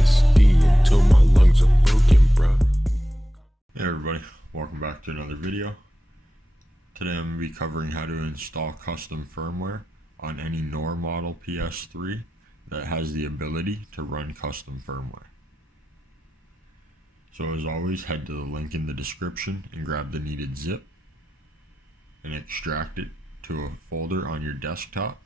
PTSD until my lungs are broken, bro. Hey everybody, welcome back to another video. Today I'm going to be covering how to install custom firmware on any NOR model PS3 that has the ability to run custom firmware. So as always, head to the link in the description and grab the needed zip and extract it to a folder on your desktop.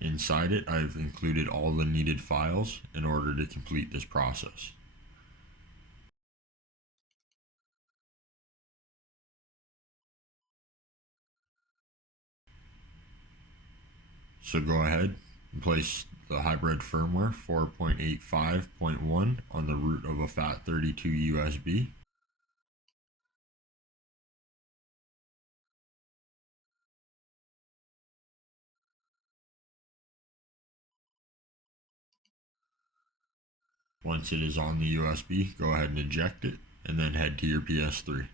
Inside it, I've included all the needed files in order to complete this process. So go ahead and place the hybrid firmware 4.85.1 on the root of a FAT32 USB. Once it is on the USB, go ahead and eject it and then head to your PS3.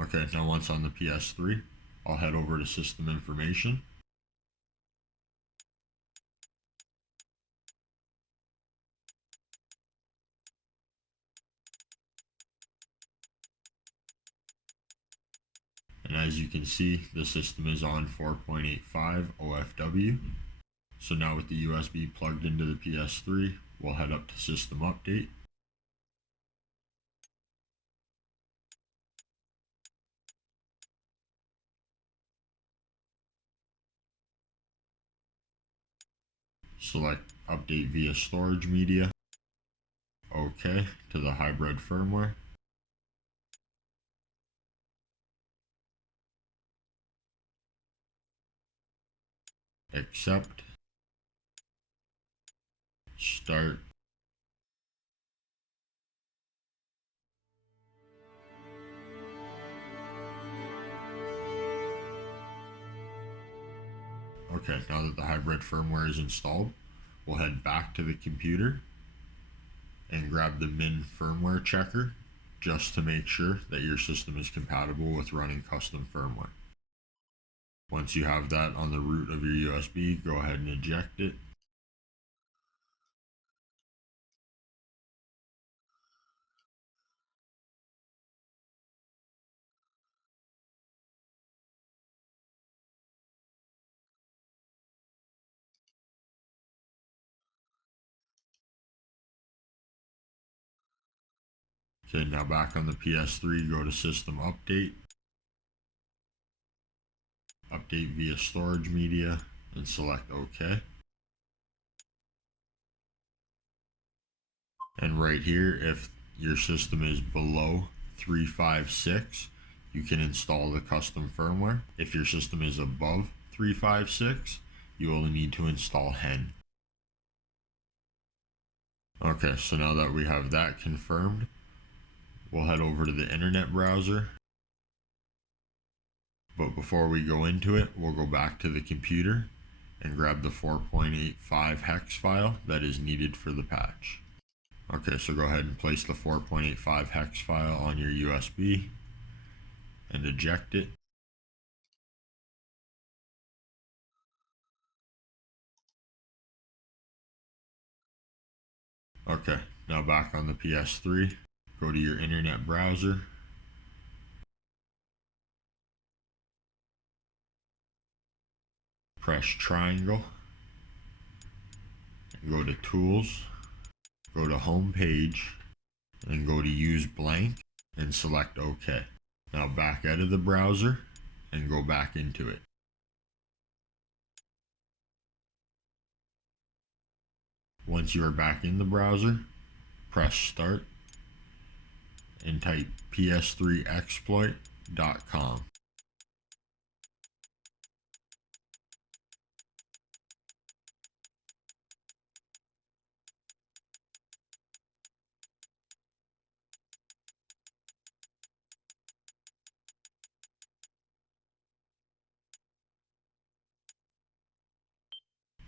Okay, now once on the PS3, I'll head over to System Information. And as you can see, the system is on 4.85 OFW. So now with the USB plugged into the PS3, we'll head up to System Update. Select Update via Storage Media. OK to the hybrid firmware. Accept. Start. Okay, now that the hybrid firmware is installed, we'll head back to the computer and grab the min firmware checker just to make sure that your system is compatible with running custom firmware. Once you have that on the root of your USB, go ahead and eject it. Okay, now back on the PS3, go to System Update. Update via Storage Media and select OK. And right here, if your system is below 356, you can install the custom firmware. If your system is above 356, you only need to install HEN. Okay, so now that we have that confirmed, we'll head over to the internet browser. But before we go into it, we'll go back to the computer and grab the 4.85 hex file that is needed for the patch. Okay, so go ahead and place the 4.85 hex file on your USB and eject it. Okay, now back on the PS3, go to your internet browser. Press triangle, and go to Tools, go to Home Page, and go to Use Blank, and select OK. Now back out of the browser, and go back into it. Once you are back in the browser, press Start, and type ps3exploit.com.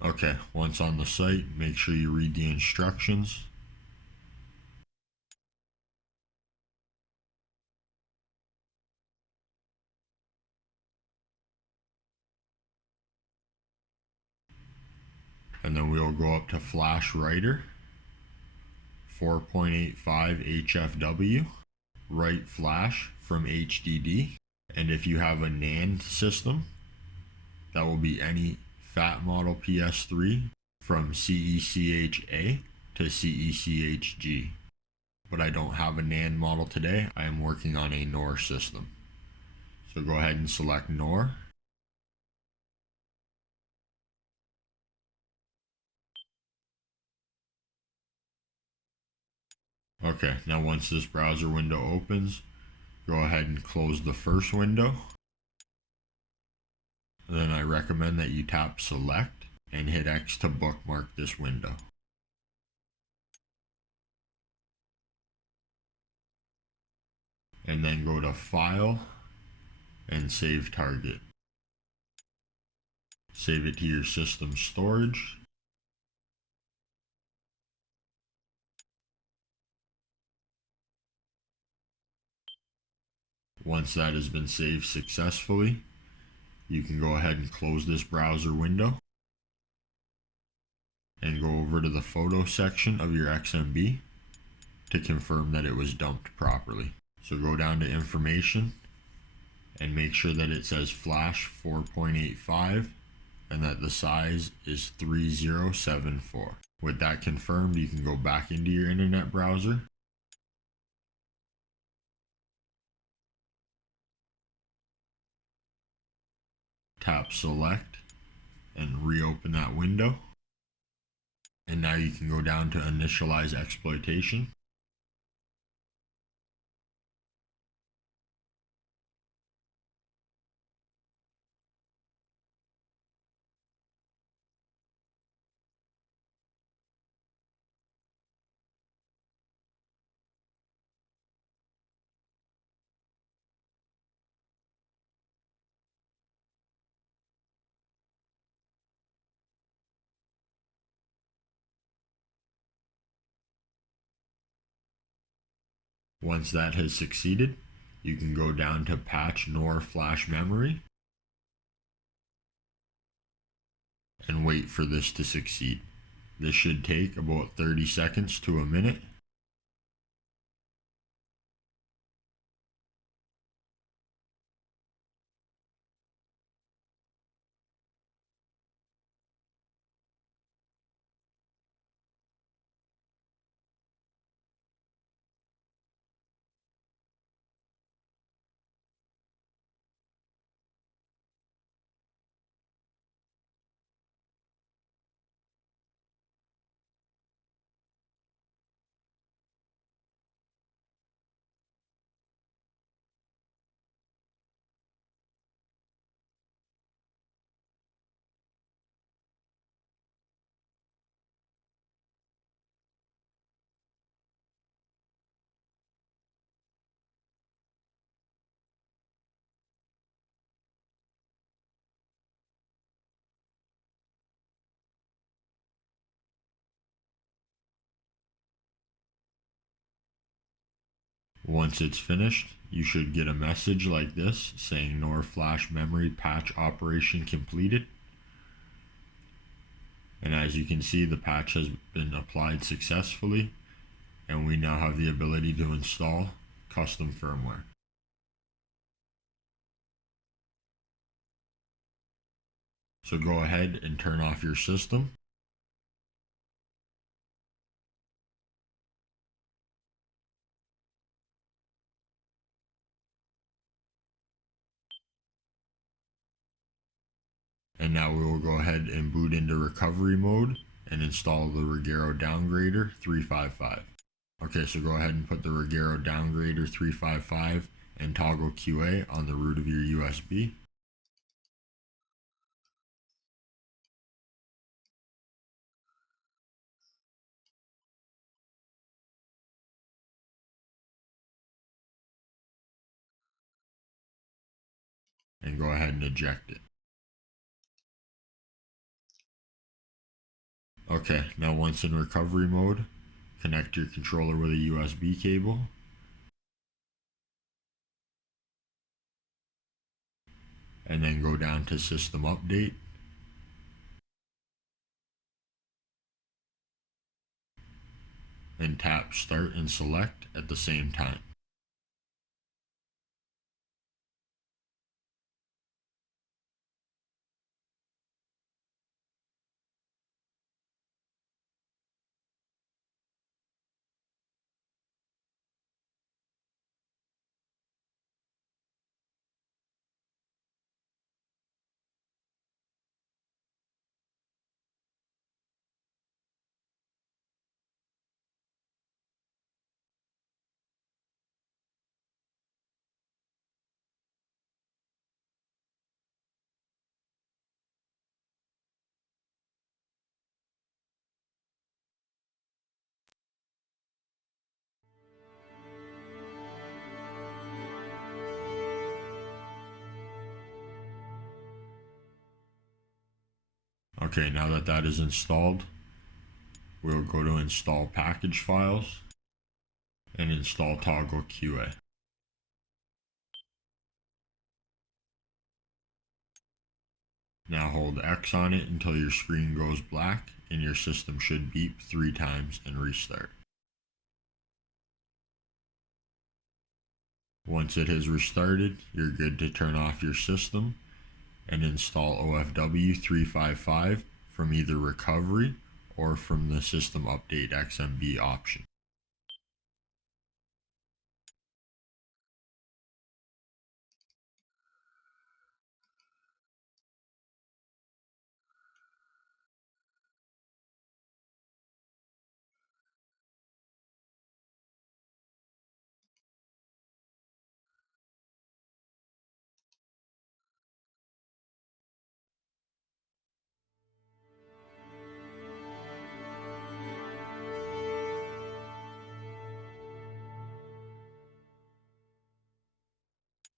Okay, once on the site, make sure you read the instructions. And then we'll go up to Flash Writer, 4.85 HFW, write flash from HDD. And if you have a NAND system, that will be any Phat model PS3 from CECHA to CECHG. But I don't have a NAND model today. I am working on a NOR system. So go ahead and select NOR. Okay, now once this browser window opens, go ahead and close the first window. And then I recommend that you tap select and hit X to bookmark this window. And then go to File and Save Target. Save it to your system storage. Once that has been saved successfully, you can go ahead and close this browser window and go over to the photo section of your XMB to confirm that it was dumped properly. So go down to information and make sure that it says flash 4.85 and that the size is 3074. With that confirmed, you can go back into your internet browser tap select and reopen that window. And now you can go down to initialize exploitation. Once that has succeeded, you can go down to patch NOR flash memory and wait for this to succeed. This should take about 30 seconds to a minute. Once it's finished, you should get a message like this saying NOR flash memory patch operation completed. And as you can see, the patch has been applied successfully, and we now have the ability to install custom firmware. So go ahead and turn off your system. And now we will go ahead and boot into recovery mode and install the Regero Downgrader 355. Okay, so go ahead and put the Regero Downgrader 355 and toggle QA on the root of your USB. And go ahead and eject it. Okay, now once in recovery mode, connect your controller with a USB cable. And then go down to system update. and tap Start and Select at the same time. Okay, now that that is installed, we'll go to Install Package Files and install Toggle QA. Now hold X on it until your screen goes black and your system should beep 3 times and restart. Once it has restarted, you're good to turn off your system and install OFW 355 from either Recovery or from the System Update XMB option.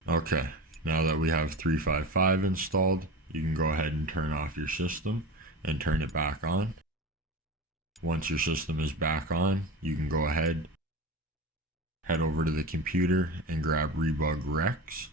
Okay, now that we have 355 installed, you can go ahead and turn off your system and turn it back on. Once your system is back on, you can go ahead, head over to the computer and grab Rebug Rex.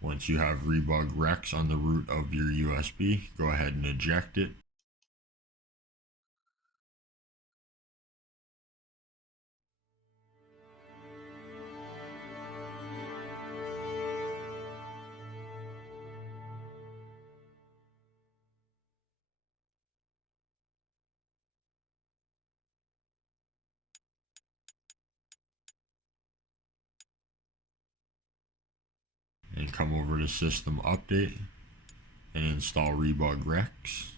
Once you have Rebug Rex on the root of your USB, go ahead and eject it. And come over to System Update and install Rebug Rex.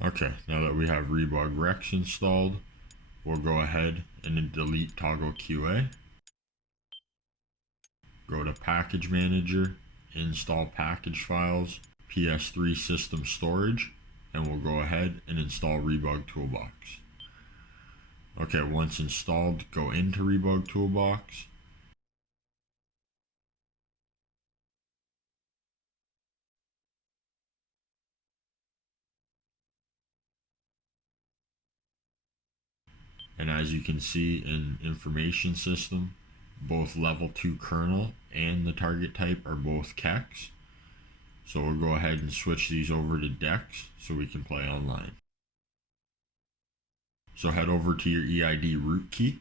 Okay, now that we have Rebug Rex installed, we'll go ahead and delete Toggle QA. Go to Package Manager, Install Package Files, PS3 System Storage, and we'll go ahead and install Rebug Toolbox. Okay, once installed, go into Rebug Toolbox. And as you can see in Information System, both Level 2 kernel and the target type are both KEX. So we'll go ahead and switch these over to DEX so we can play online. So head over to your EID root key,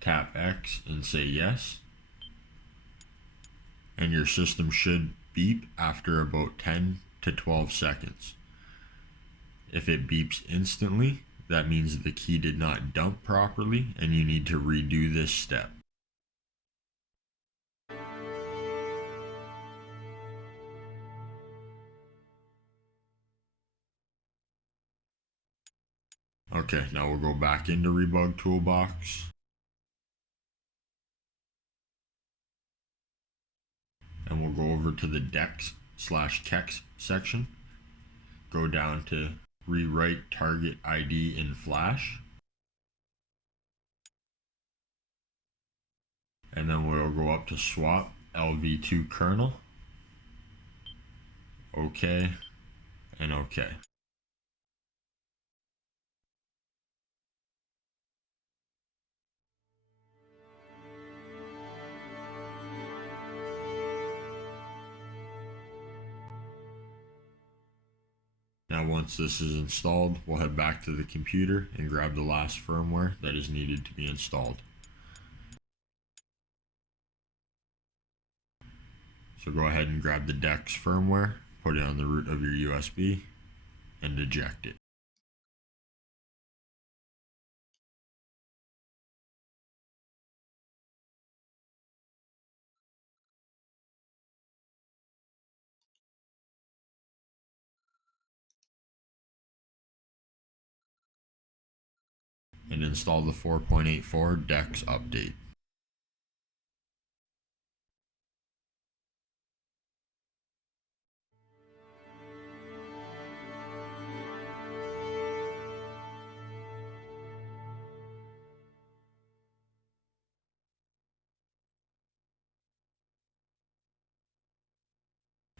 tap X and say yes, and your system should beep after about 10 to 12 seconds. If it beeps instantly, that means the key did not dump properly and you need to redo this step. Okay, now we'll go back into Rebug Toolbox. And we'll go over to the DEX/KEX section. Go down to rewrite target ID in Flash. And then we'll go up to swap LV2 kernel. OK and OK. Now once this is installed, we'll head back to the computer and grab the last firmware that is needed to be installed. So go ahead and grab the DEX firmware, put it on the root of your USB, and eject it. And install the 4.84 DEX update.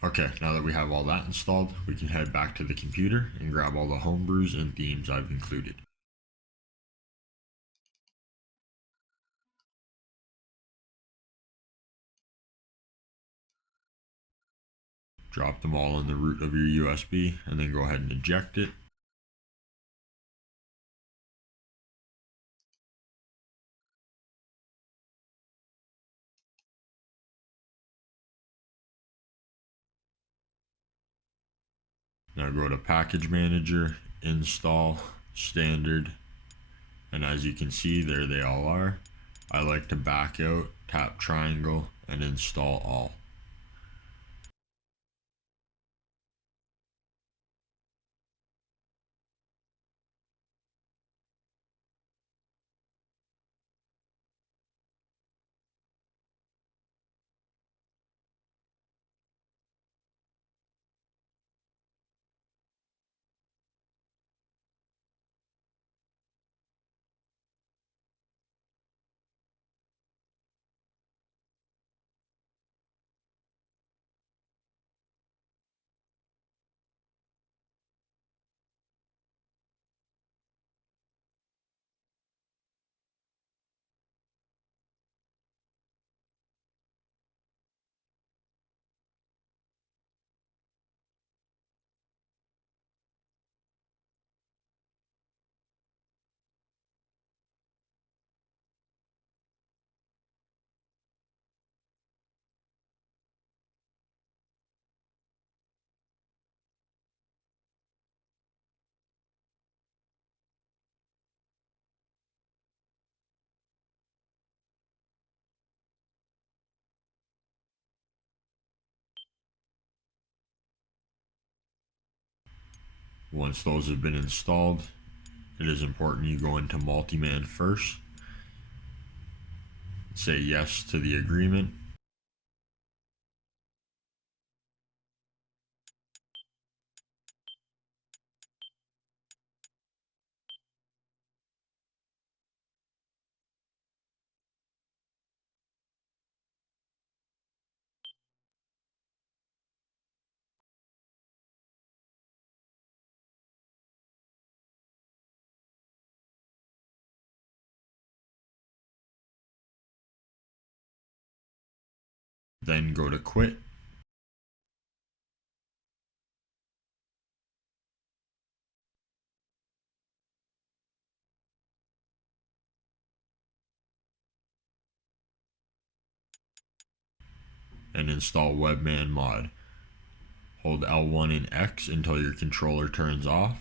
Okay, now that we have all that installed, we can head back to the computer and grab all the homebrews and themes I've included. Drop them all in the root of your USB and then go ahead and eject it. Now go to Package Manager, Install, Standard, and as you can see, there they all are. I like to back out, tap triangle, and install all. Once those have been installed, it is important you go into Multiman first, say yes to the agreement, then go to quit, and install WebMan mod. Hold L1 and X until your controller turns off.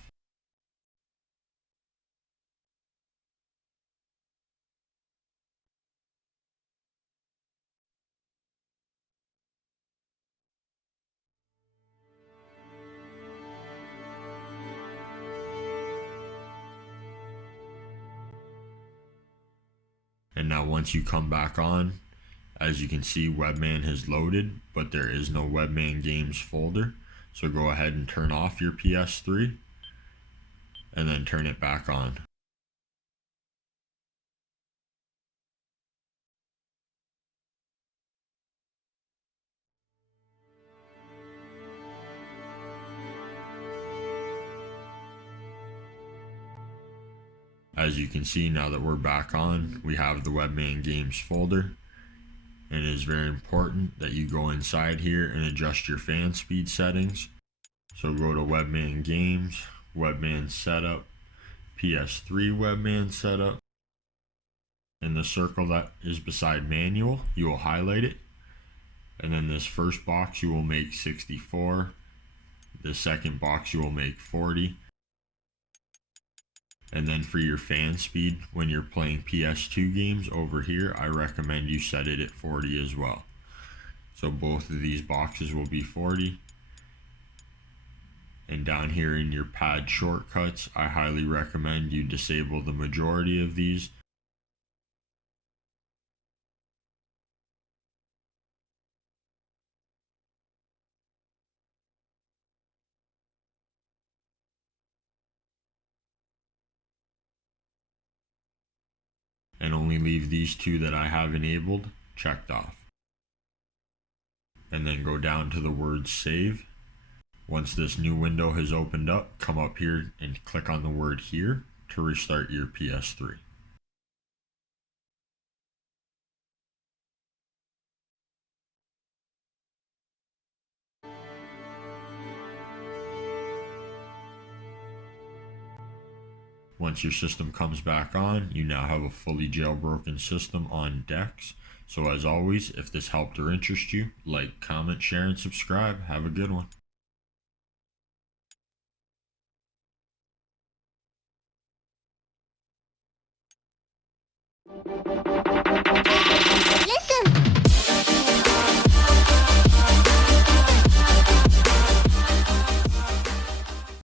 And now once you come back on, as you can see, WebMan has loaded, but there is no WebMan games folder. So go ahead and turn off your PS3 and then turn it back on. As you can see, now that we're back on, we have the WebMan games folder. And it is very important that you go inside here and adjust your fan speed settings. So go to WebMan games, WebMan setup, PS3 WebMan setup. In the circle that is beside manual, you will highlight it. And then this first box you will make 64. The second box you will make 40. And then for your fan speed, when you're playing PS2 games over here, I recommend you set it at 40 as well. So both of these boxes will be 40. And down here in your pad shortcuts, I highly recommend you disable the majority of these. And only leave these two that I have enabled checked off. And then go down to the word save. Once this new window has opened up, come up here and click on the word here to restart your PS3. Once your system comes back on, you now have a fully jailbroken system on DEX. So as always, if this helped or interested you, like, comment, share, and subscribe. Have a good one.